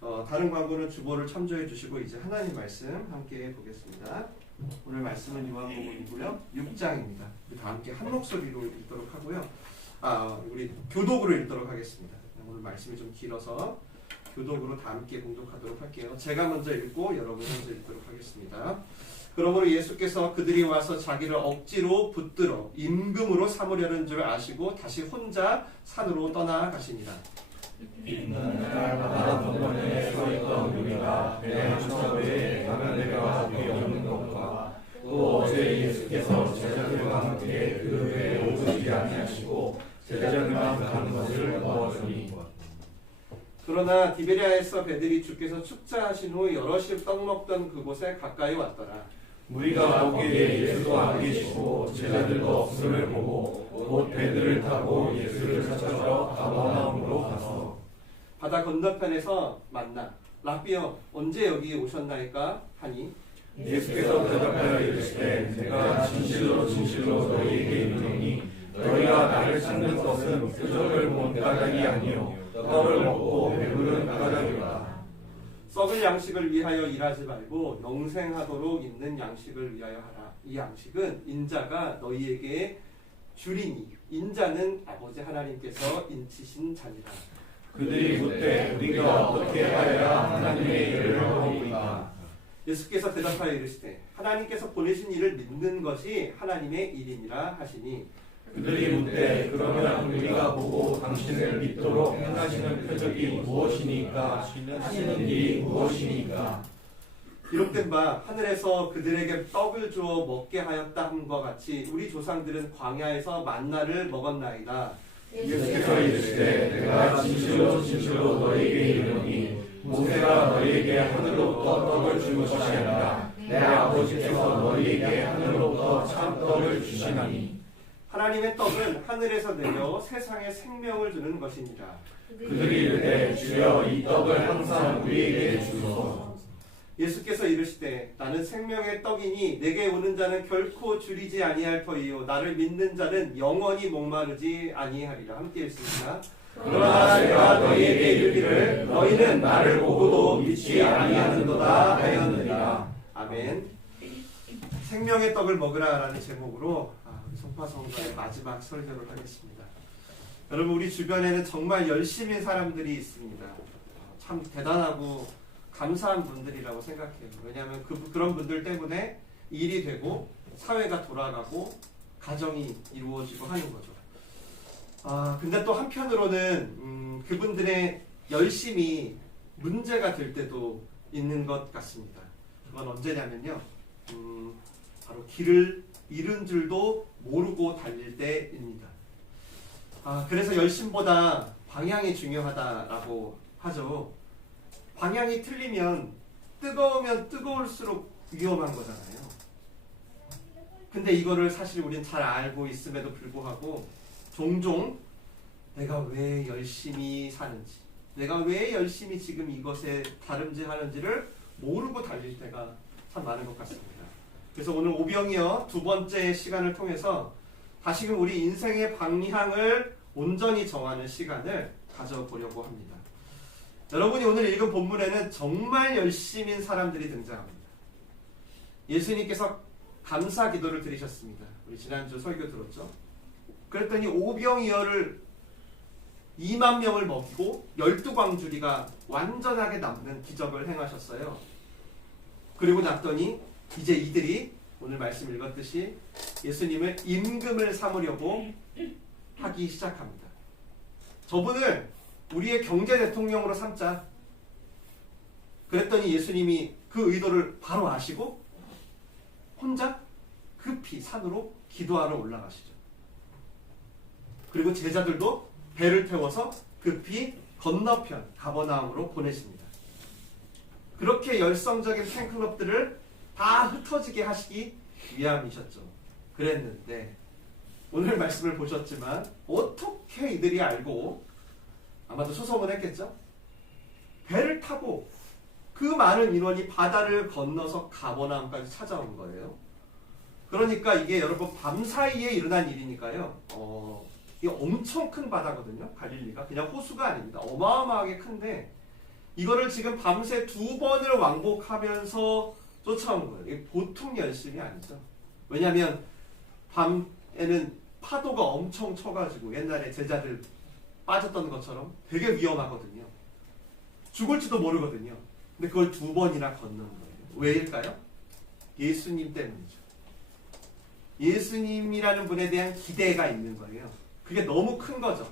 다른 광고는 주보를 참조해 주시고 이제 하나님 말씀 함께 보겠습니다. 오늘 말씀은 요한복음이고요. 6장입니다. 다 함께 한 목소리로 읽도록 하고요. 우리 교독으로 읽도록 하겠습니다. 오늘 말씀이 좀 길어서 교독으로 다 함께 공독하도록 할게요. 제가 먼저 읽고 여러분이 먼저 읽도록 하겠습니다. 그러므로 예수께서 그들이 와서 자기를 억지로 붙들어 임금으로 삼으려는 줄 아시고 다시 혼자 산으로 떠나가시니라. 날마다 동문에 서있던 우리가 배에 주차되에 가면 내가 뒤에 없는 것과 또 어제 예수께서 제자들과 함께 그 배에 오르지 아니하시고 제자들만 가는 것을 보았으니 그러나 디베랴에서 배들이 주께서 축사하신 후 여럿이 떡 먹던 그곳에 가까이 왔더라. 우리가 보기에 예수도 안 계시고 제자들도 없음을 보고 곧 배들을 타고 예수를 찾으러 가버나움으로 가서 바다 건너편에서 만나 라비여 언제 여기 오셨나이까 하니 예수께서 대답하여 이르시되 내가 진실로 진실로 너희에게 이르노니 너희가 나를 찾는 것은 표적을 본 까닭이 아니요 떡을 먹고 배부른 까닭이라. 썩을 양식을 위하여 일하지 말고 영생하도록 있는 양식을 위하여 하라. 이 양식은 인자가 너희에게 주리니 인자는 아버지 하나님께서 인치신 자니라. 그들이 묻되 우리가 어떻게 하여야 하나님의 일을 하오리까. 예수께서 대답하여 이르시되 하나님께서 보내신 이를 믿는 것이 하나님의 일이니라 하시니 그들이 묻되 그러면 우리가 보고 당신을 믿도록 행하시는 표적이 무엇이니까 하시는 일이 무엇이니까. 기록된 바 하늘에서 그들에게 떡을 주어 먹게 하였다 함과 같이 우리 조상들은 광야에서 만나를 먹었나이다. 예수께서 이르시되 내가 진실로 진실로 너희에게 이르노니 모세가 너희에게 하늘로부터 떡을 준 것이 아니라 내 아버지께서 너희에게 하늘로부터 참떡을 주시나니 하나님의 떡은 하늘에서 내려 세상에 생명을 주는 것이니라. 그들이 이르되 주여 이 떡을 항상 우리에게 주소서. 예수께서 이르시되 나는 생명의 떡이니 내게 오는 자는 결코 줄이지 아니할 터이요 나를 믿는 자는 영원히 목마르지 아니하리라. 함께 읽습니다. 그러나 내가 너희에게 이르기를 너희는 나를 보고도 믿지 아니하는도다 하였느니라. 아멘. 생명의 떡을 먹으라라는 제목으로 송파성가의 마지막 설교를 하겠습니다. 여러분 우리 주변에는 정말 열심인 사람들이 있습니다. 참 대단하고 감사한 분들이라고 생각해요. 왜냐하면 그런 분들 때문에 일이 되고 사회가 돌아가고 가정이 이루어지고 하는 거죠. 근데 또 한편으로는 그분들의 열심이 문제가 될 때도 있는 것 같습니다. 그건 언제냐면요. 바로 길을 잃은 줄도 모르고 달릴 때입니다. 그래서 열심보다 방향이 중요하다라고 하죠. 방향이 틀리면 뜨거우면 뜨거울수록 위험한 거잖아요. 근데 이거를 사실 우린 잘 알고 있음에도 불구하고 종종 내가 왜 열심히 사는지, 내가 왜 열심히 지금 이것에 다름질하는지를 모르고 달릴 때가 참 많은 것 같습니다. 그래서 오늘 오병이어 두 번째 시간을 통해서 다시금 우리 인생의 방향을 온전히 정하는 시간을 가져보려고 합니다. 여러분이 오늘 읽은 본문에는 정말 열심인 사람들이 등장합니다. 예수님께서 감사 기도를 드리셨습니다. 우리 지난주 설교 들었죠? 그랬더니 오병이어를 2만 명을 먹이고 12광주리가 완전하게 남는 기적을 행하셨어요. 그리고 났더니 이제 이들이 오늘 말씀 읽었듯이 예수님을 임금을 삼으려고 하기 시작합니다. 저분을 우리의 경제 대통령으로 삼자. 그랬더니 예수님이 그 의도를 바로 아시고 혼자 급히 산으로 기도하러 올라가시죠. 그리고 제자들도 배를 태워서 급히 건너편 가버나움으로 보내십니다. 그렇게 열성적인 팬클럽들을 다 흩어지게 하시기 위함이셨죠. 그랬는데 오늘 말씀을 보셨지만 어떻게 이들이 알고 아마도 수소문 했겠죠? 배를 타고 그 많은 인원이 바다를 건너서 가버나움까지 찾아온 거예요. 그러니까 이게 여러분 밤사이에 일어난 일이니까요. 이게 엄청 큰 바다거든요. 갈릴리가 그냥 호수가 아닙니다. 어마어마하게 큰데 이거를 지금 밤새 2번을 왕복하면서 쫓아온 거예요. 이게 보통 열심이 아니죠. 왜냐하면 밤에는 파도가 엄청 쳐가지고 옛날에 제자들 빠졌던 것처럼 되게 위험하거든요. 죽을지도 모르거든요. 근데 그걸 2번이나 걷는 거예요. 왜일까요? 예수님 때문이죠. 예수님이라는 분에 대한 기대가 있는 거예요. 그게 너무 큰 거죠.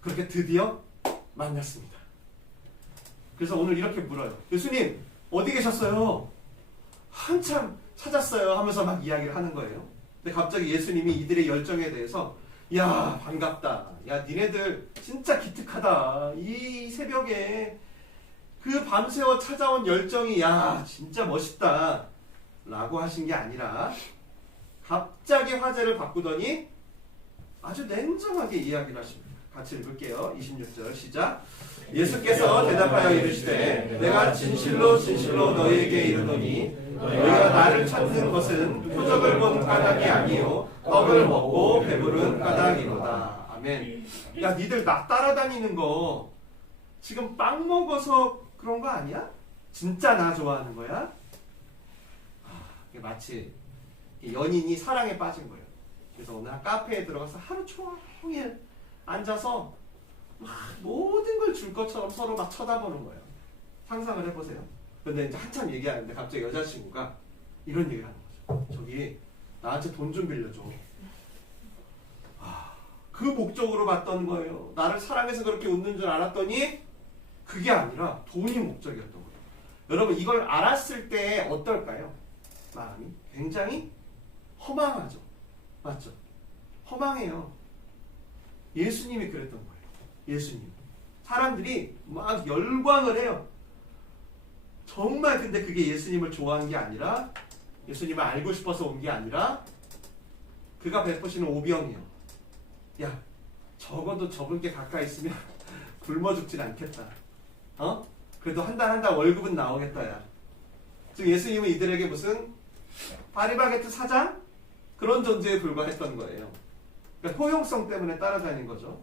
그렇게 드디어 만났습니다. 그래서 오늘 이렇게 물어요. 예수님 어디 계셨어요? 한참 찾았어요 하면서 막 이야기를 하는 거예요. 근데 갑자기 예수님이 이들의 열정에 대해서 야 반갑다. 야 니네들 진짜 기특하다. 이 새벽에 그 밤새워 찾아온 열정이 야 진짜 멋있다 라고 하신 게 아니라 갑자기 화제를 바꾸더니 아주 냉정하게 이야기를 하십니다. 같이 읽을게요. 26절 시작. 예수께서 대답하여 이르시되 내가 진실로 진실로 너희에게 이르노니 너희가 나를 찾는 것은 표적을 본 까닭이 아니요 떡을 먹고 배부른 까닭이로다. 아멘. 야 니들 나 따라다니는 거 지금 빵 먹어서 그런 거 아니야? 진짜 나 좋아하는 거야? 마치 연인이 사랑에 빠진 거예요. 그래서 오늘 카페에 들어가서 하루 종일 앉아서 막 모든 걸 줄 것처럼 서로 막 쳐다보는 거예요. 상상을 해보세요. 근데 이제 한참 얘기하는데 갑자기 여자친구가 이런 얘기를 하는 거죠. 저기 나한테 돈 좀 빌려줘. 그 목적으로 봤던 거예요. 나를 사랑해서 그렇게 웃는 줄 알았더니 그게 아니라 돈이 목적이었던 거예요. 여러분 이걸 알았을 때 어떨까요? 마음이 굉장히 허망하죠. 맞죠? 허망해요. 예수님이 그랬던 거예요. 예수님. 사람들이 막 열광을 해요. 정말 근데 그게 예수님을 좋아하는 게 아니라 예수님을 알고 싶어서 온 게 아니라 그가 베푸시는 오병이요. 야 적어도 저분께 가까이 있으면 굶어 죽진 않겠다. 그래도 한 달 월급은 나오겠다. 야. 지금 예수님은 이들에게 무슨 파리바게트 사장? 그런 존재에 불과했던 거예요. 그러니까 효용성 때문에 따라다닌 거죠.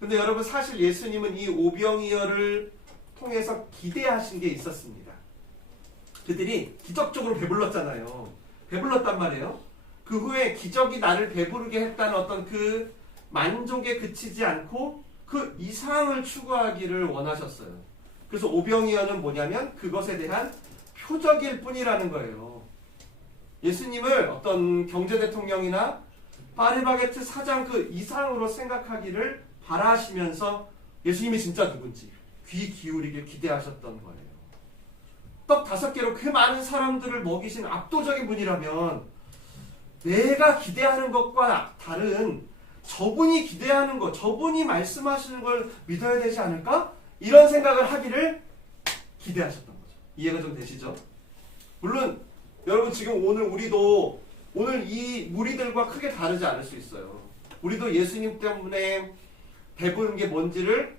근데 여러분 사실 예수님은 이 오병이어를 통해서 기대하신 게 있었습니다. 그들이 기적적으로 배불렀잖아요. 배불렀단 말이에요. 그 후에 기적이 나를 배부르게 했다는 어떤 그 만족에 그치지 않고 그 이상을 추구하기를 원하셨어요. 그래서 오병이어는 뭐냐면 그것에 대한 표적일 뿐이라는 거예요. 예수님을 어떤 경제대통령이나 파리바게트 사장 그 이상으로 생각하기를 바라시면서 예수님이 진짜 누군지 귀 기울이길 기대하셨던 거예요. 떡 5개로 그 많은 사람들을 먹이신 압도적인 분이라면 내가 기대하는 것과 다른 저분이 기대하는 것, 저분이 말씀하시는 걸 믿어야 되지 않을까? 이런 생각을 하기를 기대하셨던 거죠. 이해가 좀 되시죠? 물론 여러분 지금 우리도 오늘 이 무리들과 크게 다르지 않을 수 있어요. 우리도 예수님 때문에 배부른 게 뭔지를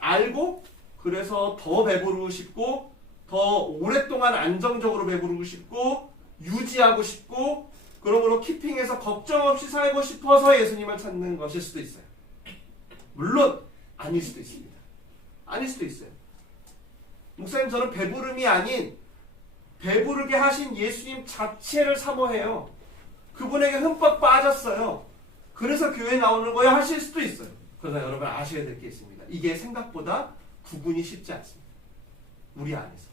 알고 그래서 더 배부르고 싶고 더 오랫동안 안정적으로 배부르고 싶고 유지하고 싶고 그러므로 키핑해서 걱정 없이 살고 싶어서 예수님을 찾는 것일 수도 있어요. 물론 아닐 수도 있습니다. 아닐 수도 있어요. 목사님 저는 배부름이 아닌 배부르게 하신 예수님 자체를 사모해요. 그분에게 흠뻑 빠졌어요. 그래서 교회에 나오는 거야 하실 수도 있어요. 그러나 여러분 아셔야 될 게 있습니다. 이게 생각보다 구분이 쉽지 않습니다. 우리 안에서.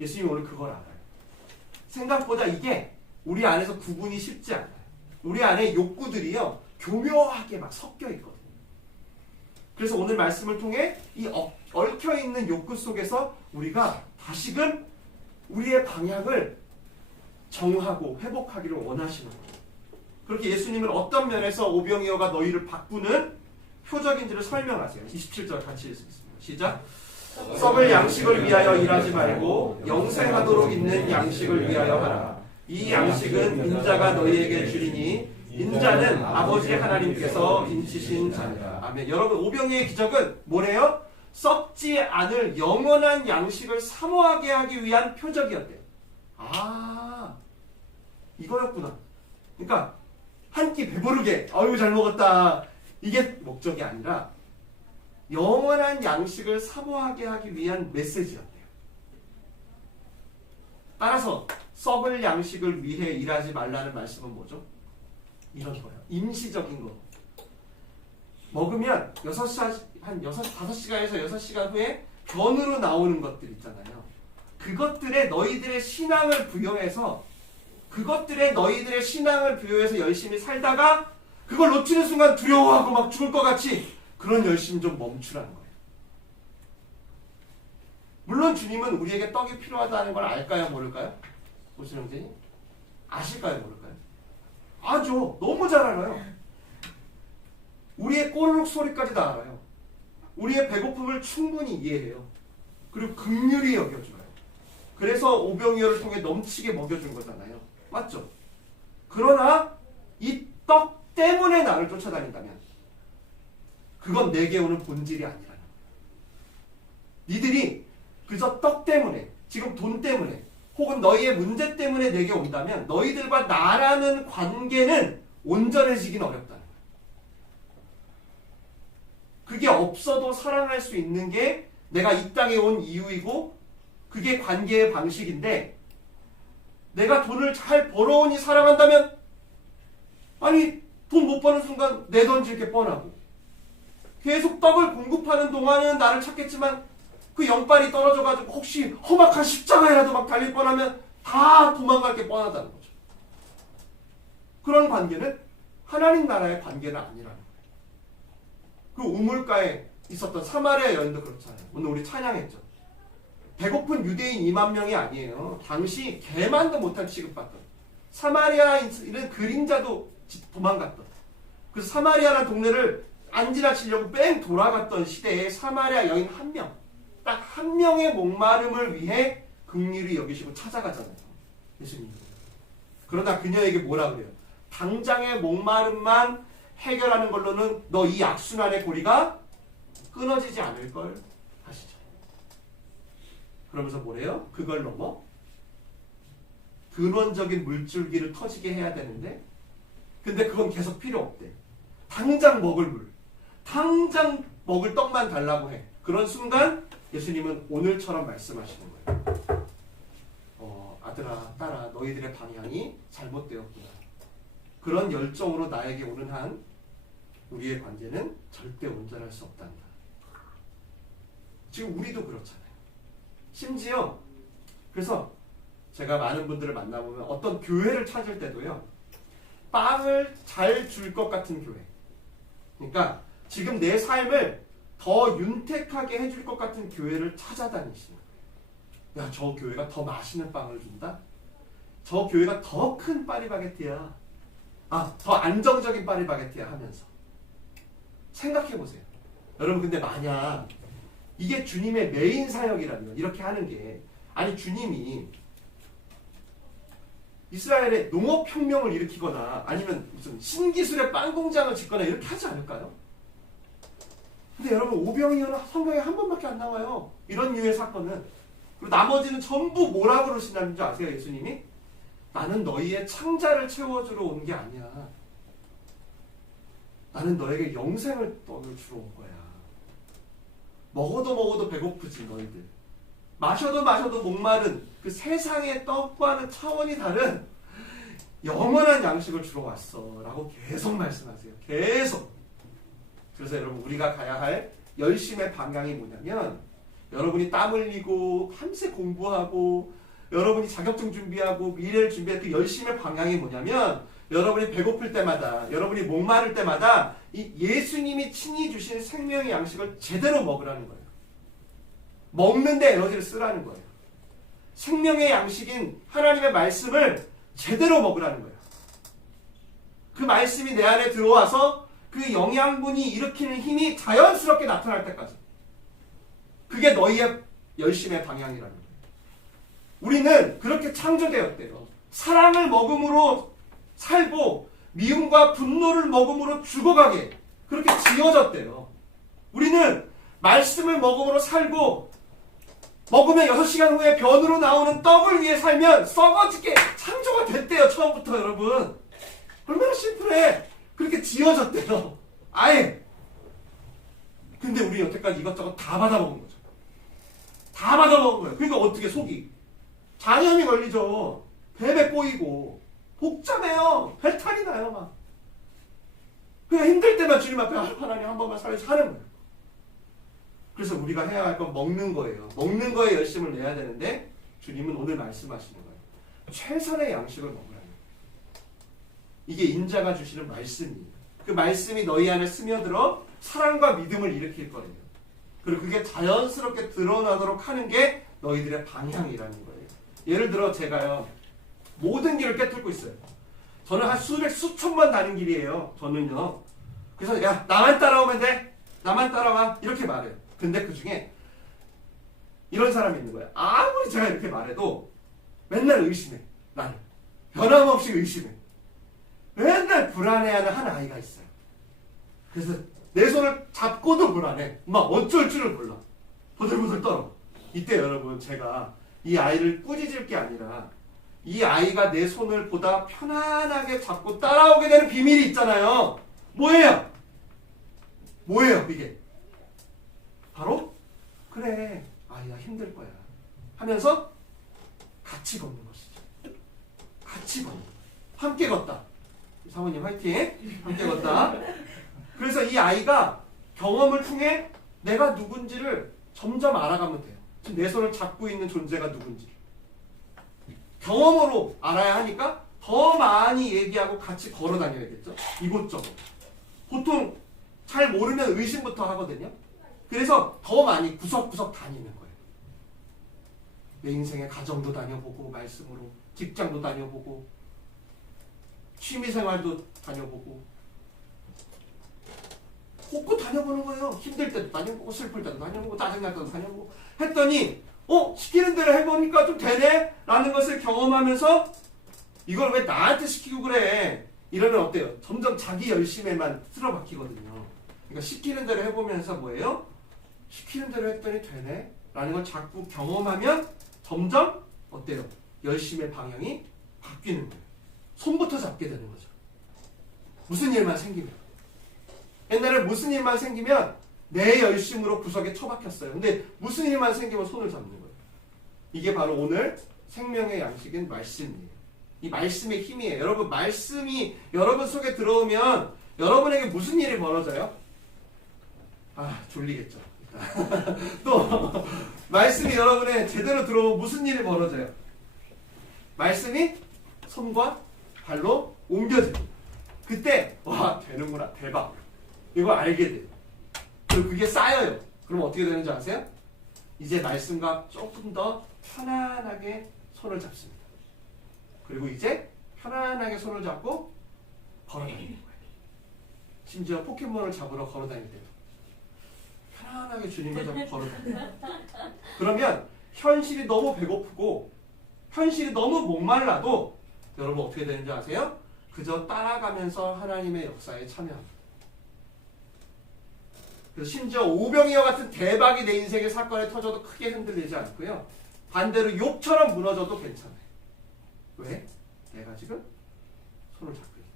예수님이 오늘 그걸 알아요. 생각보다 이게 우리 안에서 구분이 쉽지 않아요. 우리 안에 욕구들이요 교묘하게 막 섞여 있거든요. 그래서 오늘 말씀을 통해 이 얽혀있는 욕구 속에서 우리가 다시금 우리의 방향을 정하고 회복하기를 원하시는 거예요. 그렇게 예수님은 어떤 면에서 오병이어가 너희를 바꾸는 표적인지를 설명하세요. 27절 같이 읽겠습니다. 시작. 썩을 양식을 위하여 일하지 말고 영생하도록 있는 양식을 위하여 하라. 이 양식은 인자가 너희에게 주리니 인자는 아버지 하나님께서 인치신 자니라. 아멘. 여러분 오병이어의 기적은 뭐래요? 썩지 않을 영원한 양식을 사모하게 하기 위한 표적이었대요. 아 이거였구나. 그러니까 한 끼 배부르게 아유 잘 먹었다 이게 목적이 아니라 영원한 양식을 사모하게 하기 위한 메시지였대요. 따라서 썩을 양식을 위해 일하지 말라는 말씀은 뭐죠? 이런 거예요. 임시적인 거. 먹으면 5시간에서 6시간 후에 변으로 나오는 것들 있잖아요. 그것들에 너희들의 신앙을 부여해서 열심히 살다가 그걸 놓치는 순간 두려워하고 막 죽을 것 같이 그런 열심 좀 멈추라는 거예요. 물론 주님은 우리에게 떡이 필요하다는 걸 알까요? 모를까요? 오신 형제님? 아실까요? 모를까요? 아죠. 너무 잘 알아요. 우리의 꼬르륵 소리까지 다 알아요. 우리의 배고픔을 충분히 이해해요. 그리고 긍휼히 여겨줘요. 그래서 오병이어를 통해 넘치게 먹여준 거잖아요. 맞죠? 그러나 이 떡 때문에 나를 쫓아다닌다면 그건 내게 오는 본질이 아니라는 거예요. 니들이 그저 떡 때문에, 지금 돈 때문에, 혹은 너희의 문제 때문에 내게 온다면 너희들과 나라는 관계는 온전해지긴 어렵다는 거예요. 그게 없어도 사랑할 수 있는 게 내가 이 땅에 온 이유이고 그게 관계의 방식인데, 내가 돈을 잘 벌어오니 사랑한다면, 아니 돈 못 버는 순간 내던질 게 뻔하고, 계속 떡을 공급하는 동안은 나를 찾겠지만 그 영빨이 떨어져가지고 혹시 험악한 십자가에라도 막 달릴 뻔하면 다 도망갈 게 뻔하다는 거죠. 그런 관계는 하나님 나라의 관계는 아니라는 거예요. 그 우물가에 있었던 사마리아 여인도 그렇잖아요. 오늘 우리 찬양했죠. 배고픈 유대인 2만 명이 아니에요. 당시 개만도 못한 취급받던, 사마리아인은 그림자도 도망갔던, 그 사마리아라는 동네를 안 지나치려고 뺑 돌아갔던 시대에 사마리아 여인 한 명, 딱 한 명의 목마름을 위해 긍휼히 여기시고 찾아가잖아요. 예수님. 그러나 그녀에게 뭐라 그래요? 당장의 목마름만 해결하는 걸로는 너 이 악순환의 고리가 끊어지지 않을 걸 하시죠. 그러면서 뭐래요? 그걸 넘어 근원적인 물줄기를 터지게 해야 되는데, 근데 그건 계속 필요 없대. 당장 먹을 물, 당장 먹을 떡만 달라고 해. 그런 순간 예수님은 오늘처럼 말씀하시는 거예요. 아들아, 딸아, 너희들의 방향이 잘못되었구나. 그런 열정으로 나에게 오는 한 우리의 관계는 절대 온전할 수 없단다. 지금 우리도 그렇잖아요. 심지어 그래서 제가 많은 분들을 만나보면 어떤 교회를 찾을 때도요, 빵을 잘 줄 것 같은 교회, 그러니까 지금 내 삶을 더 윤택하게 해줄 것 같은 교회를 찾아다니시는 거예요. 야, 저 교회가 더 맛있는 빵을 준다? 저 교회가 더 큰 파리바게트야. 더 안정적인 파리바게트야 하면서 생각해보세요. 여러분, 근데 만약 이게 주님의 메인 사역이라면, 이렇게 하는 게, 아니 주님이 이스라엘에 농업혁명을 일으키거나 아니면 무슨 신기술의 빵 공장을 짓거나 이렇게 하지 않을까요? 근데 여러분, 오병이어는 성경에 한 번밖에 안 나와요. 이런 류의 사건은. 그리고 나머지는 전부 뭐라 그러시냐는 줄 아세요? 예수님이? 나는 너희의 창자를 채워주러 온 게 아니야. 나는 너에게 영생을 떡을 주러 온 거야. 먹어도 배고프지 너희들. 마셔도 목마른 그 세상의 떡과는 차원이 다른 영원한 양식을 주러 왔어 라고 계속 말씀하세요. 계속. 그래서 여러분, 우리가 가야 할 열심의 방향이 뭐냐면, 여러분이 땀 흘리고 밤새 공부하고 여러분이 자격증 준비하고 미래를 준비할 그 열심의 방향이 뭐냐면, 여러분이 배고플 때마다, 여러분이 목마를 때마다 이 예수님이 친히 주신 생명의 양식을 제대로 먹으라는 거예요. 먹는데 에너지를 쓰라는 거예요. 생명의 양식인 하나님의 말씀을 제대로 먹으라는 거예요. 그 말씀이 내 안에 들어와서 그 영양분이 일으키는 힘이 자연스럽게 나타날 때까지. 그게 너희의 열심의 방향이라는 거예요. 우리는 그렇게 창조되었대요. 사랑을 먹음으로 살고 미움과 분노를 먹음으로 죽어가게 그렇게 지어졌대요. 우리는 말씀을 먹음으로 살고, 먹으면 6시간 후에 변으로 나오는 떡을 위해 살면 썩어지게 창조가 됐대요. 처음부터. 여러분, 얼마나 심플해. 그렇게 지어졌대요. 아예. 근데 우리 여태까지 이것저것 다 받아먹은 거죠. 다 받아먹은 거예요. 그러니까 어떻게 속이 장염이 걸리죠. 배배 꼬이고 복잡해요. 배탈이 나요 막. 그냥 힘들 때만 주님 앞에 하나님 한 번만 살려서 하는 거예요. 그래서 우리가 해야 할 건 먹는 거예요. 먹는 거에 열심을 내야 되는데 주님은 오늘 말씀하시는 거예요. 최선의 양식을 먹으라는 거예요. 이게 인자가 주시는 말씀이에요. 그 말씀이 너희 안에 스며들어 사랑과 믿음을 일으킬 거예요. 그리고 그게 자연스럽게 드러나도록 하는 게 너희들의 방향이라는 거예요. 예를 들어 제가요. 모든 길을 꿰뚫고 있어요. 저는 한 수백, 수천만 다닌 길이에요. 저는요. 그래서 야 나만 따라오면 돼. 나만 따라와. 이렇게 말해요. 근데 그 중에 이런 사람이 있는 거예요. 아무리 제가 이렇게 말해도 맨날 의심해. 나는. 변함없이 의심해. 맨날 불안해하는 한 아이가 있어요. 그래서 내 손을 잡고도 불안해. 막 어쩔 줄을 몰라. 보들보들 떨어. 이때 여러분 제가 이 아이를 꾸짖을 게 아니라 이 아이가 내 손을 보다 편안하게 잡고 따라오게 되는 비밀이 있잖아요. 뭐예요? 뭐예요 이게? 바로 그래 아이야 힘들 거야 하면서 같이 걷는 것이죠. 같이 걷는 함께 걷다. 사모님 화이팅. 함께 걷다. 그래서 이 아이가 경험을 통해 내가 누군지를 점점 알아가면 돼요. 지금 내 손을 잡고 있는 존재가 누군지 경험으로 알아야 하니까 더 많이 얘기하고 같이 걸어 다녀야겠죠. 이곳저곳. 보통 잘 모르면 의심부터 하거든요. 그래서 더 많이 구석구석 다니는 거예요. 내 인생의 가정도 다녀보고 말씀으로 직장도 다녀보고 취미생활도 다녀보고 곳곳 다녀보는 거예요. 힘들 때도 다녀보고 슬플 때도 다녀보고 짜증날 때도 다녀보고 했더니 시키는 대로 해보니까 좀 되네? 라는 것을 경험하면서 이걸 왜 나한테 시키고 그래? 이러면 어때요? 점점 자기 열심에만 틀어박히거든요. 그러니까 시키는 대로 해보면서 뭐예요? 시키는 대로 했더니 되네? 라는 걸 자꾸 경험하면 점점 어때요? 열심의 방향이 바뀌는 거예요. 손부터 잡게 되는 거죠. 무슨 일만 생기면. 옛날에 무슨 일만 생기면 내 열심으로 구석에 처박혔어요. 근데 무슨 일만 생기면 손을 잡는 거예요. 이게 바로 오늘 생명의 양식인 말씀이에요. 이 말씀의 힘이에요. 여러분 말씀이 여러분 속에 들어오면 여러분에게 무슨 일이 벌어져요? 졸리겠죠. 또 말씀이 여러분에 제대로 들어오면 무슨 일이 벌어져요? 말씀이 손과 발로 옮겨져요. 그때 와 되는구나 대박 이거 알게 돼요. 그리고 그게 쌓여요. 그럼 어떻게 되는지 아세요? 이제 말씀과 조금 더 편안하게 손을 잡습니다. 그리고 이제 편안하게 손을 잡고 걸어다니는 거예요. 심지어 포켓몬을 잡으러 걸어다닐 때도 편안하게 주님을 잡고 걸어다녀요. 그러면 현실이 너무 배고프고 현실이 너무 목말라도 여러분 어떻게 되는지 아세요? 그저 따라가면서 하나님의 역사에 참여합니다. 그래서 심지어 오병이어 같은 대박이 내 인생의 사건에 터져도 크게 흔들리지 않고요. 반대로 욕처럼 무너져도 괜찮아요. 왜? 내가 지금 손을 잡고 있기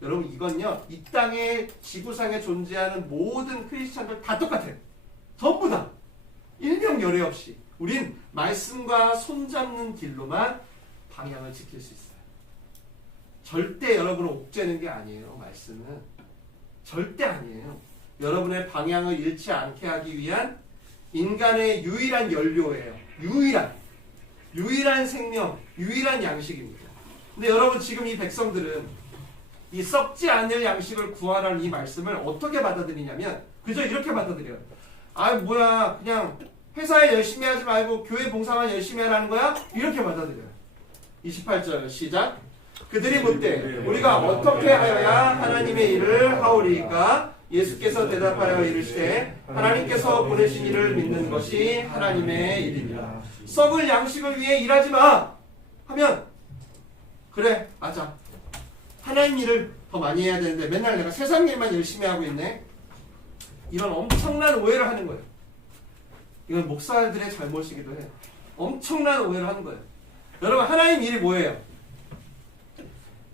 때문에. 여러분 이건요. 이 땅에 지구상에 존재하는 모든 크리스찬들 다 똑같아요. 전부 다. 일명열애 없이. 우린 말씀과 손잡는 길로만 방향을 지킬 수 있어요. 절대 여러분을 옥죄는 게 아니에요. 말씀은. 절대 아니에요. 여러분의 방향을 잃지 않게 하기 위한 인간의 유일한 연료예요. 유일한 생명, 유일한 양식입니다. 근데 여러분 지금 이 백성들은 이 썩지 않을 양식을 구하라는 이 말씀을 어떻게 받아들이냐면 그저 이렇게 받아들여요. 뭐야 그냥 회사에 열심히 하지 말고 교회 봉사만 열심히 하라는 거야? 이렇게 받아들여요. 28절 시작. 그들이 묻되 우리가 어떻게 하여야 하나님의 일을 하오리까? 예수께서 대답하여 이르시되 하나님께서 보내신 이를 믿는 것이 하나님의 일입니다. 썩을 양식을 위해 일하지 마 하면 그래 맞아. 하나님 일을 더 많이 해야 되는데 맨날 내가 세상 일만 열심히 하고 있네. 이런 엄청난 오해를 하는 거예요. 이건 목사들의 잘못이기도 해요. 엄청난 오해를 하는 거예요. 여러분 하나님 일이 뭐예요?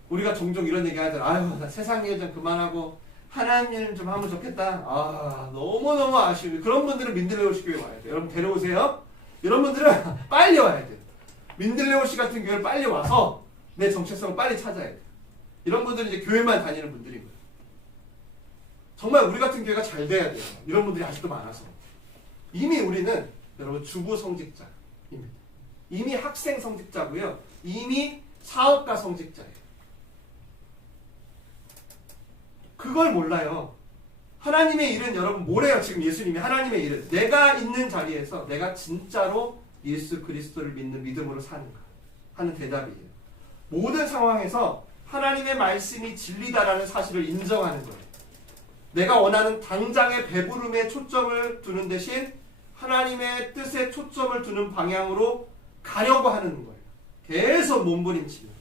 우리가 종종 이런 얘기 하잖아요. 나 세상 일 좀 그만하고 하나님 좀 하면 좋겠다. 아, 너무너무 아쉬워요. 그런 분들은 민들레오시 교회 와야 돼요. 여러분 데려오세요. 이런 분들은 빨리 와야 돼요. 민들레오시 같은 교회를 빨리 와서 내 정체성을 빨리 찾아야 돼요. 이런 분들은 이제 교회만 다니는 분들인 거예요. 정말 우리 같은 교회가 잘 돼야 돼요. 이런 분들이 아직도 많아서. 이미 우리는 여러분 주부 성직자입니다. 이미 학생 성직자고요. 이미 사업가 성직자예요. 그걸 몰라요. 하나님의 일은 여러분 뭐래요? 지금 예수님이 하나님의 일은 내가 있는 자리에서 내가 진짜로 예수 그리스도를 믿는 믿음으로 사는가 하는 대답이에요. 모든 상황에서 하나님의 말씀이 진리다라는 사실을 인정하는 거예요. 내가 원하는 당장의 배부름에 초점을 두는 대신 하나님의 뜻에 초점을 두는 방향으로 가려고 하는 거예요. 계속 몸부림치는.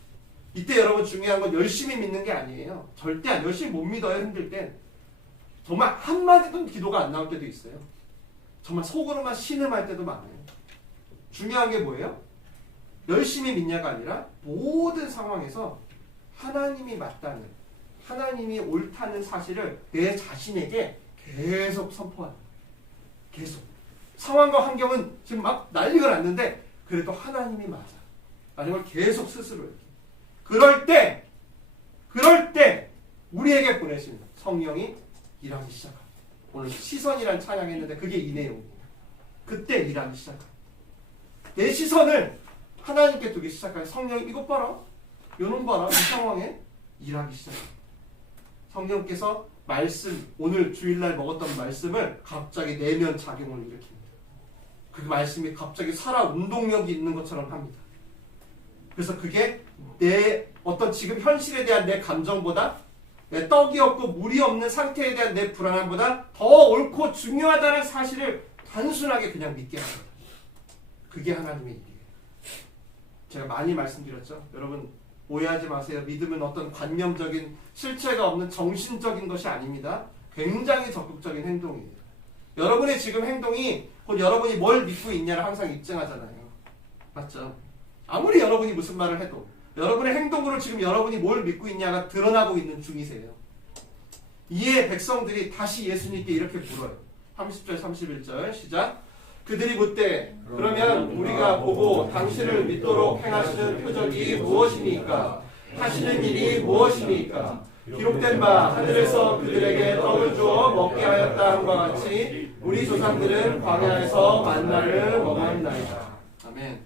이때 여러분 중요한 건 열심히 믿는 게 아니에요. 절대 안 열심히 못 믿어요. 힘들 땐. 정말 한마디도 기도가 안 나올 때도 있어요. 정말 속으로만 신음할 때도 많아요. 중요한 게 뭐예요? 열심히 믿냐가 아니라 모든 상황에서 하나님이 맞다는, 하나님이 옳다는 사실을 내 자신에게 계속 선포하는 거예요. 계속. 상황과 환경은 지금 막 난리가 났는데 그래도 하나님이 맞아. 라는 걸 계속 스스로 이렇게. 그럴 때 우리에게 보내신 성령이 일하기 시작합니다. 오늘 시선이란 찬양했는데 그게 이 내용이에요. 그때 일하기 시작합니다. 내 시선을 하나님께 두기 시작해요. 성령이 이것 봐라. 요놈 봐라. 이 상황에 일하기 시작합니다. 성령께서 말씀, 오늘 주일날 먹었던 말씀을 갑자기 내면 작용을 일으킵니다. 그 말씀이 갑자기 살아 운동력이 있는 것처럼 합니다. 그래서 그게 내 어떤 지금 현실에 대한 내 감정보다 내 떡이 없고 물이 없는 상태에 대한 내 불안함보다 더 옳고 중요하다는 사실을 단순하게 그냥 믿게 합니다. 그게 하나님의 일이에요. 제가 많이 말씀드렸죠. 여러분 오해하지 마세요. 믿음은 어떤 관념적인 실체가 없는 정신적인 것이 아닙니다. 굉장히 적극적인 행동이에요. 여러분의 지금 행동이 곧 여러분이 뭘 믿고 있냐를 항상 입증하잖아요. 맞죠? 아무리 여러분이 무슨 말을 해도 여러분의 행동으로 지금 여러분이 뭘 믿고 있냐가 드러나고 있는 중이세요. 이에 백성들이 다시 예수님께 이렇게 물어요. 30절 31절 시작. 그들이 묻되 그러면 우리가 보고 당신을 믿도록 행하시는 표적이 무엇입니까? 하시는 일이 무엇입니까? 기록된 바 하늘에서 그들에게 떡을 주어 먹게 하였다 함과 같이 우리 조상들은 광야에서 만나를 먹었나이다. 아멘.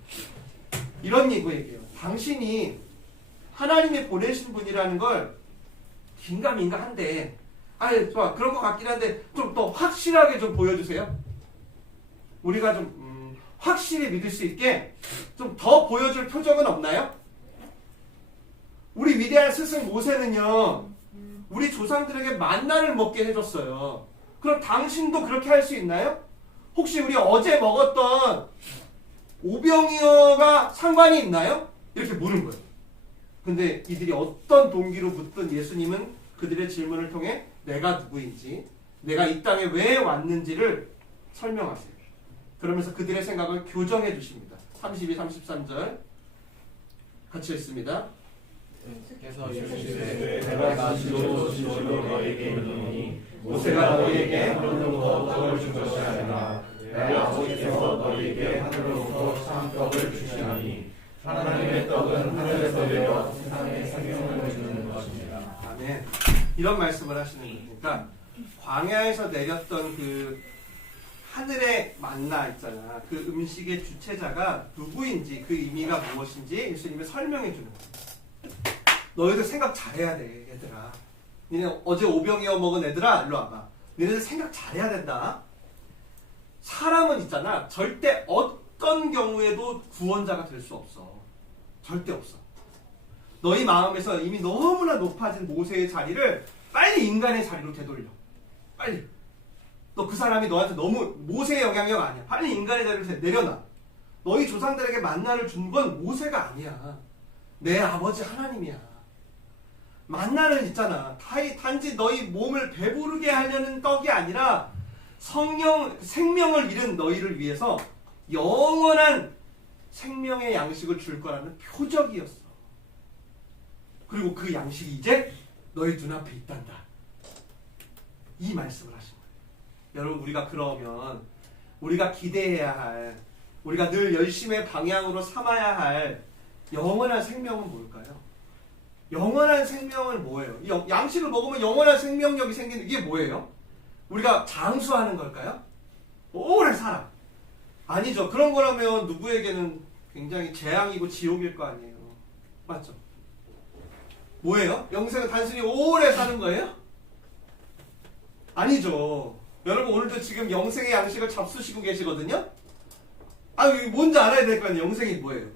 이런 얘기예요. 당신이 하나님이 보내신 분이라는 걸 긴가민가한데 좋아 그런 것 같긴 한데 좀 더 확실하게 좀 보여주세요. 우리가 좀 확실히 믿을 수 있게 좀 더 보여줄 표적은 없나요? 우리 위대한 스승 모세는요 우리 조상들에게 만나를 먹게 해줬어요. 그럼 당신도 그렇게 할 수 있나요? 혹시 우리 어제 먹었던 오병이어가 상관이 있나요? 이렇게 물은 거예요. 근데 이들이 어떤 동기로 묻든 예수님은 그들의 질문을 통해 내가 누구인지, 내가 이 땅에 왜 왔는지를 설명하세요. 그러면서 그들의 생각을 교정해 주십니다. 32, 33절 같이 읽습니다. 그래서 예수님께 내가 진실로 너희에게 이르노니 모세가 너희에게 하늘로부터 떡을 준 것이 아니라 내 아버지께서 너희에게 하늘로부터 참 떡을 주시나니 하나님의 떡은 하늘에서 내려 세상에 생명을 주는 것입니다. 아멘. 이런 말씀을 하시는 거예요. 그러니까 광야에서 내렸던 그 하늘의 만나 있잖아. 그 음식의 주체자가 누구인지 그 의미가 무엇인지 예수님이 설명해 주는 거예요. 너희들 생각 잘해야 돼, 얘들아. 니네 어제 오병이어 먹은 애들아, 일로 와봐. 너희들 생각 잘해야 된다. 사람은 있잖아. 절대 어떤 경우에도 구원자가 될 수 없어. 절대 없어. 너희 마음에서 이미 너무나 높아진 모세의 자리를 빨리 인간의 자리로 되돌려. 빨리. 너 그 사람이 너한테 너무 모세의 영향력 아니야. 빨리 인간의 자리로 내려놔. 너희 조상들에게 만나를 준 건 모세가 아니야. 내 아버지 하나님이야. 만나는 있잖아. 단지 너희 몸을 배부르게 하려는 떡이 아니라 생명을 잃은 너희를 위해서 영원한 생명의 양식을 줄 거라는 표적이었어. 그리고 그 양식이 이제 너희 눈앞에 있단다. 이 말씀을 하신 거예요. 여러분 우리가 그러면 우리가 기대해야 할 우리가 늘 열심의 방향으로 삼아야 할 영원한 생명은 뭘까요? 영원한 생명은 뭐예요? 양식을 먹으면 영원한 생명력이 생기는 이게 뭐예요? 우리가 장수하는 걸까요? 오래 살아. 아니죠. 그런 거라면 누구에게는 굉장히 재앙이고 지옥일 거 아니에요. 맞죠? 뭐예요? 영생은 단순히 오래 사는 거예요? 아니죠. 여러분 오늘도 지금 영생의 양식을 잡수시고 계시거든요? 이거 뭔지 알아야 될 거 아니에요. 영생이 뭐예요?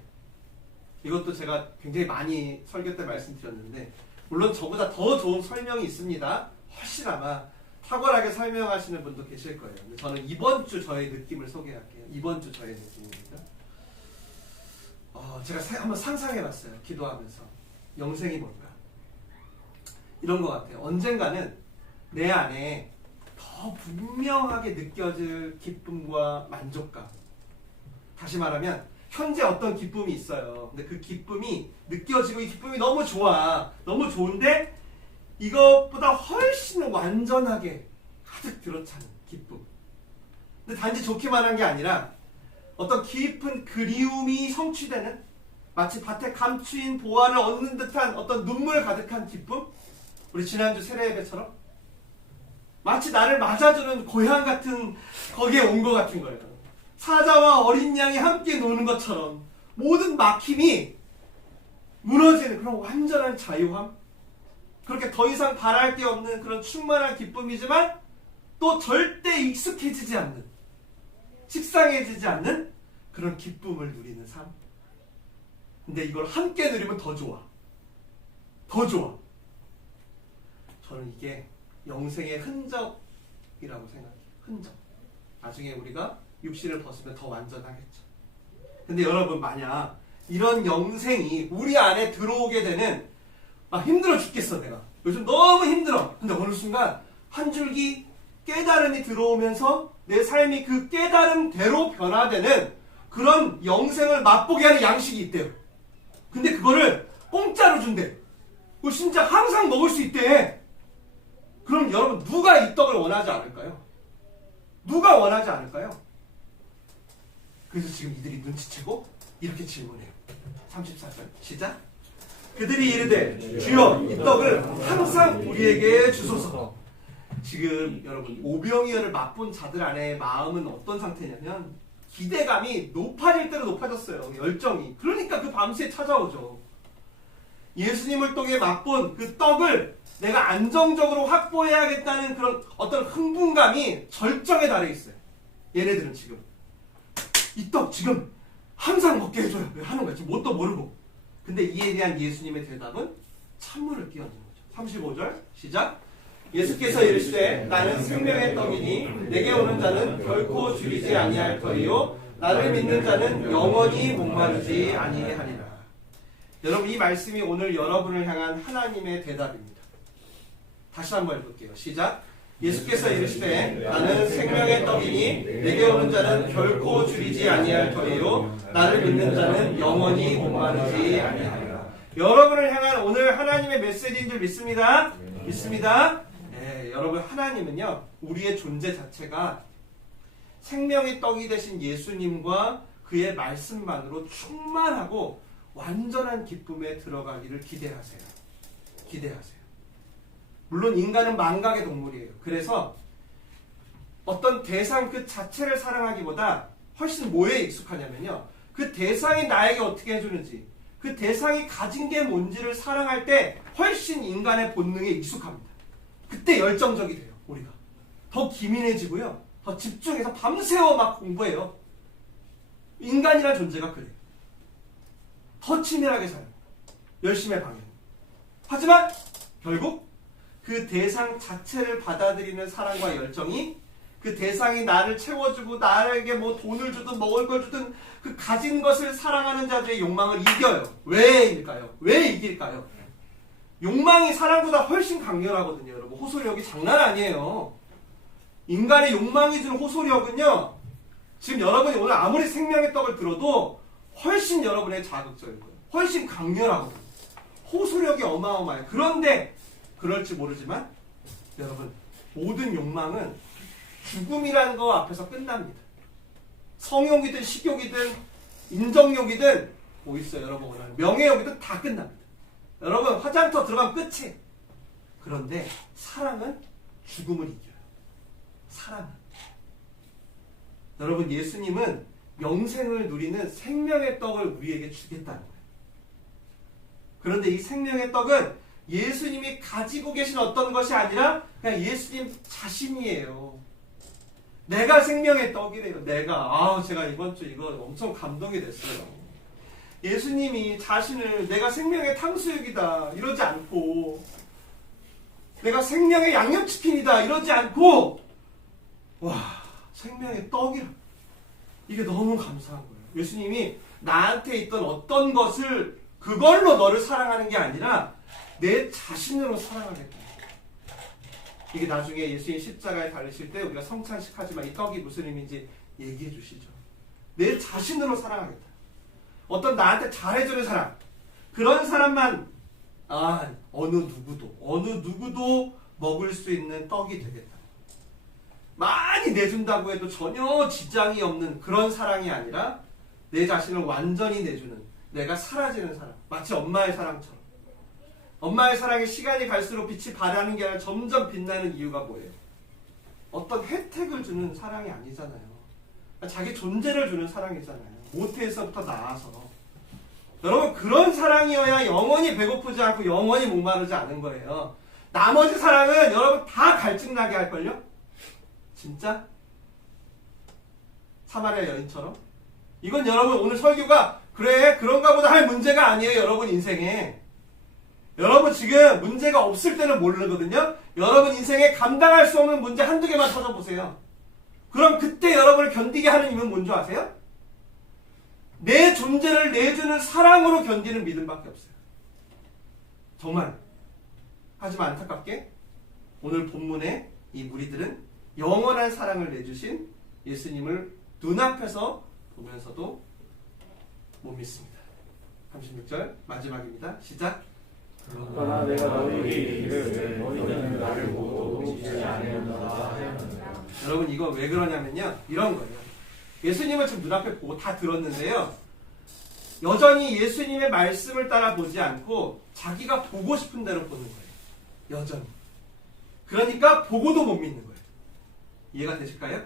이것도 제가 굉장히 많이 설교 때 말씀드렸는데 물론 저보다 더 좋은 설명이 있습니다. 훨씬 아마 탁월하게 설명하시는 분도 계실 거예요. 근데 저는 이번 주 저의 느낌을 소개할게요. 이번 주 저의 느낌입니다. 제가 한번 상상해봤어요. 기도하면서. 영생이 뭘까? 이런 것 같아요. 언젠가는 내 안에 더 분명하게 느껴질 기쁨과 만족감. 다시 말하면 현재 어떤 기쁨이 있어요. 근데 그 기쁨이 느껴지고 이 기쁨이 너무 좋아. 너무 좋은데 이것보다 훨씬 완전하게 가득 들어차는 기쁨. 근데 단지 좋기만 한 게 아니라 어떤 깊은 그리움이 성취되는 마치 밭에 감추인 보화를 얻는 듯한 어떤 눈물 가득한 기쁨? 우리 지난주 세례 예배처럼 마치 나를 맞아주는 고향 같은 거기에 온 것 같은 거예요. 사자와 어린 양이 함께 노는 것처럼 모든 막힘이 무너지는 그런 완전한 자유함. 그렇게 더 이상 바랄 게 없는 그런 충만한 기쁨이지만 또 절대 익숙해지지 않는, 식상해지지 않는 그런 기쁨을 누리는 삶. 근데 이걸 함께 누리면 더 좋아. 더 좋아. 저는 이게 영생의 흔적이라고 생각해요. 흔적. 나중에 우리가 육신을 벗으면 더 완전하겠죠. 근데 여러분 만약 이런 영생이 우리 안에 들어오게 되는 힘들어 죽겠어 내가. 요즘 너무 힘들어. 근데 어느 순간 한 줄기 깨달음이 들어오면서 내 삶이 그 깨달음대로 변화되는 그런 영생을 맛보게 하는 양식이 있대요. 근데 그거를 공짜로 준대. 그거 진짜 항상 먹을 수 있대. 그럼 여러분 누가 이 떡을 원하지 않을까요? 누가 원하지 않을까요? 그래서 지금 이들이 눈치채고 이렇게 질문해요. 34절 시작. 그들이 이르되 주여 이 떡을 항상 우리에게 주소서. 지금 여러분 오병이어를 맛본 자들 안에 마음은 어떤 상태냐면 기대감이 높아질 대로 높아졌어요. 열정이. 그러니까 그 밤새 찾아오죠. 예수님을 통해 맛본 그 떡을 내가 안정적으로 확보해야겠다는 그런 어떤 흥분감이 절정에 달해 있어요. 얘네들은 지금 이 떡 지금 항상 먹게 해줘요 하는 거야. 지금 뭣도 모르고. 근데 이에 대한 예수님의 대답은 찬물을 끼얹는 거죠. 35절 시작. 예수께서 이르시되 나는 생명의 떡이니 내게 오는 자는 결코 줄이지 아니할 터이요 나를 믿는 자는 영원히 목마르지 아니하리라. 여러분 이 말씀이 오늘 여러분을 향한 하나님의 대답입니다. 다시 한번 읽을게요. 시작. 예수께서 이르시되 나는 생명의 떡이니 내게 오는 자는 결코 줄이지 아니할 터이요 나를 믿는 자는 영원히 목마르지 아니하리라. 여러분을 향한 오늘 하나님의 메시지인 줄 믿습니다. 믿습니다. 네, 여러분 하나님은요 우리의 존재 자체가 생명의 떡이 되신 예수님과 그의 말씀만으로 충만하고 완전한 기쁨에 들어가기를 기대하세요. 기대하세요. 물론 인간은 망각의 동물이에요. 그래서 어떤 대상 그 자체를 사랑하기보다 훨씬 뭐에 익숙하냐면요. 그 대상이 나에게 어떻게 해주는지, 그 대상이 가진 게 뭔지를 사랑할 때 훨씬 인간의 본능에 익숙합니다. 그때 열정적이 돼요. 우리가 더 기민해지고요. 더 집중해서 밤새워 막 공부해요. 인간이란 존재가 그래요. 더 치밀하게 살아요. 열심의 방향. 하지만 결국 그 대상 자체를 받아들이는 사랑과 열정이 그 대상이 나를 채워주고 나에게 뭐 돈을 주든 먹을 걸 주든 그 가진 것을 사랑하는 자들의 욕망을 이겨요. 왜일까요? 왜 이길까요? 욕망이 사랑보다 훨씬 강렬하거든요. 여러분 호소력이 장난 아니에요. 인간의 욕망이 주는 호소력은요. 지금 여러분이 오늘 아무리 생명의 떡을 들어도 훨씬 여러분의 자극적인 거예요. 훨씬 강렬하거든요. 호소력이 어마어마해요. 그런데 그럴지 모르지만 여러분 모든 욕망은 죽음이라는 거 앞에서 끝납니다. 성욕이든 식욕이든 인정욕이든 뭐 있어요 여러분 원하는 명예욕이든 다 끝납니다. 여러분 화장터 들어가면 끝이에요. 그런데 사랑은 죽음을 이겨요. 사랑은. 여러분 예수님은 영생을 누리는 생명의 떡을 우리에게 주겠다는 거예요. 그런데 이 생명의 떡은 예수님이 가지고 계신 어떤 것이 아니라 그냥 예수님 자신이에요. 내가 생명의 떡이래요. 제가 이번 주 이거 엄청 감동이 됐어요. 예수님이 자신을 내가 생명의 탕수육이다 이러지 않고 내가 생명의 양념치킨이다 이러지 않고 생명의 떡이라. 이게 너무 감사한 거예요. 예수님이 나한테 있던 어떤 것을 그걸로 너를 사랑하는 게 아니라 내 자신으로 사랑하겠다. 이게 나중에 예수님 십자가에 달리실 때 우리가 성찬식 하지만 이 떡이 무슨 의미인지 얘기해 주시죠. 내 자신으로 사랑하겠다. 어떤 나한테 잘해주는 사람, 그런 사람만 어느 누구도 먹을 수 있는 떡이 되겠다. 많이 내준다고 해도 전혀 지장이 없는 그런 사랑이 아니라 내 자신을 완전히 내주는, 내가 사라지는 사랑. 마치 엄마의 사랑처럼. 엄마의 사랑이 시간이 갈수록 빛이 바라는 게 아니라 점점 빛나는 이유가 뭐예요? 어떤 혜택을 주는 사랑이 아니잖아요. 자기 존재를 주는 사랑이잖아요. 모태에서부터 나와서. 여러분 그런 사랑이어야 영원히 배고프지 않고 영원히 목마르지 않은 거예요. 나머지 사랑은 여러분 다 갈증나게 할걸요? 진짜? 사마리아 여인처럼? 이건 여러분 오늘 설교가 그래 그런가 보다 할 문제가 아니에요. 여러분 인생에. 여러분 지금 문제가 없을 때는 모르거든요. 여러분 인생에 감당할 수 없는 문제 한두 개만 찾아보세요. 그럼 그때 여러분을 견디게 하는 이유는 뭔지 아세요? 내 존재를 내주는 사랑으로 견디는 믿음밖에 없어요. 정말. 하지만 안타깝게 오늘 본문에 이 무리들은 영원한 사랑을 내주신 예수님을 눈앞에서 보면서도 못 믿습니다. 36절 마지막입니다. 시작. 그러나 내가 너희에게 이르되 너희는 나를 보고도 믿지 아니하노라 하였느니라. 여러분 이거 왜 그러냐면요. 이런 거예요. 예수님을 지금 눈앞에 보고 다 들었는데요. 여전히 예수님의 말씀을 따라 보지 않고 자기가 보고 싶은 대로 보는 거예요. 여전히. 그러니까 보고도 못 믿는 거예요. 이해가 되실까요?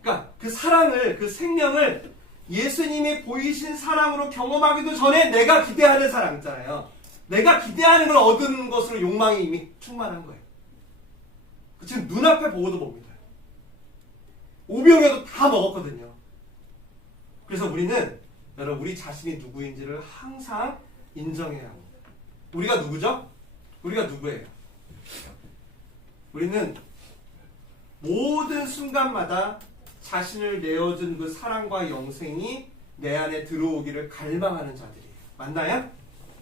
그러니까 그 사랑을, 그 생명을 예수님이 보이신 사랑으로 경험하기도 전에 내가 기대하는 사랑 있잖아요. 내가 기대하는 걸 얻은 것으로 욕망이 이미 충만한 거예요. 지금 눈앞에 보고도 못 믿어요. 오병이어도 다 먹었거든요. 그래서 우리는 여러분 우리 자신이 누구인지를 항상 인정해야 합니다. 우리가 누구죠? 우리가 누구예요? 우리는 모든 순간마다 자신을 내어준 그 사랑과 영생이 내 안에 들어오기를 갈망하는 자들이에요. 맞나요?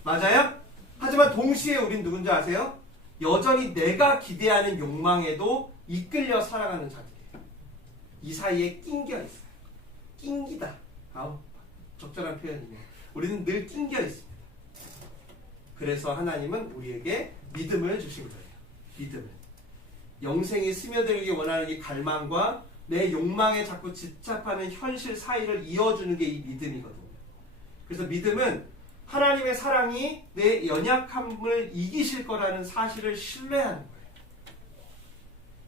맞아요? 하지만 동시에 우린 누군지 아세요? 여전히 내가 기대하는 욕망에도 이끌려 살아가는 자들이에요. 이 사이에 낑겨 있어요. 낑기다. 적절한 표현이네요. 우리는 늘 낑겨 있습니다. 그래서 하나님은 우리에게 믿음을 주신 거예요. 믿음을. 영생이 스며들기 원하는 이 갈망과 내 욕망에 자꾸 집착하는 현실 사이를 이어주는 게 이 믿음이거든요. 그래서 믿음은 하나님의 사랑이 내 연약함을 이기실 거라는 사실을 신뢰하는 거예요.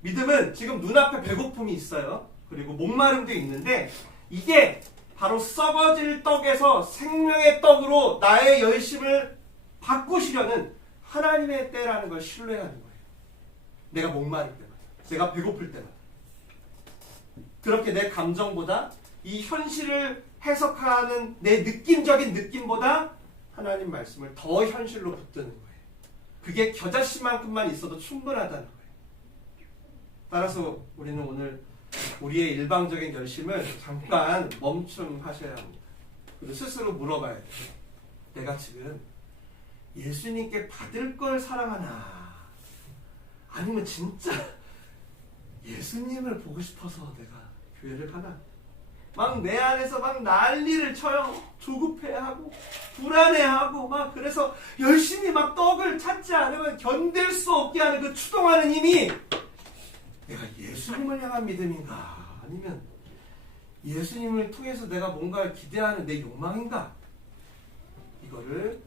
믿음은 지금 눈앞에 배고픔이 있어요. 그리고 목마름도 있는데 이게 바로 썩어질 떡에서 생명의 떡으로 나의 열심을 바꾸시려는 하나님의 때라는 걸 신뢰하는 거예요. 내가 목마를 때마다, 내가 배고플 때마다. 그렇게 내 감정보다 이 현실을 해석하는 내 느낌적인 느낌보다 하나님 말씀을 더 현실로 붙드는 거예요. 그게 겨자씨만큼만 있어도 충분하다는 거예요. 따라서 우리는 오늘 우리의 일방적인 열심을 잠깐 멈춤하셔야 합니다. 그리고 스스로 물어봐야 돼요. 내가 지금 예수님께 받을 걸 사랑하나? 아니면 진짜 예수님을 보고 싶어서 내가 교회를 가나? 막 내 안에서 막 난리를 쳐요. 조급해하고 불안해하고 막 그래서 열심히 막 떡을 찾지 않으면 견딜 수 없게 하는 그 추동하는 힘이 내가 예수님을 향한 믿음인가? 아니면 예수님을 통해서 내가 뭔가를 기대하는 내 욕망인가? 이거를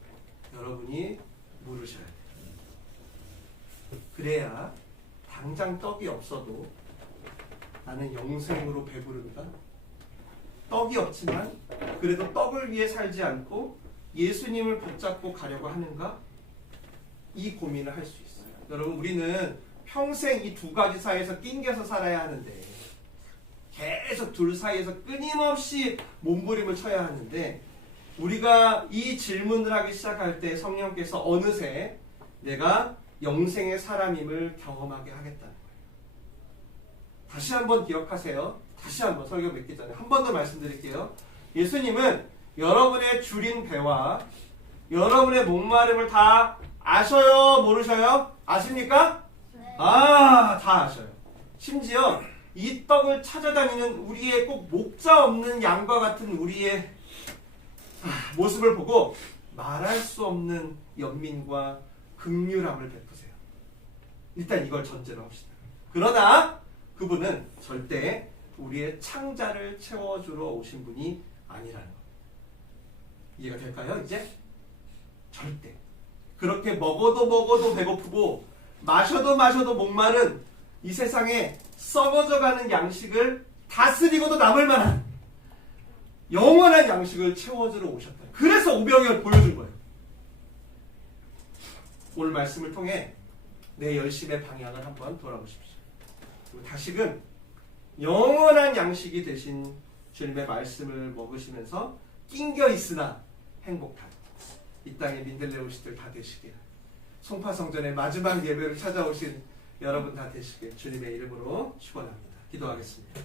여러분이 물으셔야 돼요. 그래야 당장 떡이 없어도 나는 영생으로 배부른가? 떡이 없지만 그래도 떡을 위해 살지 않고 예수님을 붙잡고 가려고 하는가? 이 고민을 할 수 있어요. 여러분, 우리는 평생 이 두 가지 사이에서 낑겨서 살아야 하는데, 계속 둘 사이에서 끊임없이 몸부림을 쳐야 하는데, 우리가 이 질문을 하기 시작할 때 성령께서 어느새 내가 영생의 사람임을 경험하게 하겠다는 거예요. 다시 한번 기억하세요. 다시 한번 설교 맺기 전에 한 번 더 말씀드릴게요. 예수님은 여러분의 줄인 배와 여러분의 목마름을 다 아셔요? 모르셔요? 아십니까? 네. 다 아셔요. 심지어 이 떡을 찾아다니는 우리의 꼭 목자 없는 양과 같은 우리의 모습을 보고 말할 수 없는 연민과 긍휼함을 베푸세요. 일단 이걸 전제로 합시다. 그러나 그분은 절대 우리의 창자를 채워주러 오신 분이 아니라는 것. 이해가 될까요? 이제? 절대. 그렇게 먹어도 배고프고 마셔도 목마른 이 세상에 썩어져가는 양식을 다스리고도 남을 만한 영원한 양식을 채워주러 오셨다. 그래서 오병이어를 보여준 거예요. 오늘 말씀을 통해 내 열심의 방향을 한번 돌아보십시오. 그리고 다시금 영원한 양식이 되신 주님의 말씀을 먹으시면서 낑겨 있으나 행복한 이 땅의 민들레오시들 다 되시길, 송파성전의 마지막 예배를 찾아오신 여러분 다 되시길 주님의 이름으로 축원합니다. 기도하겠습니다.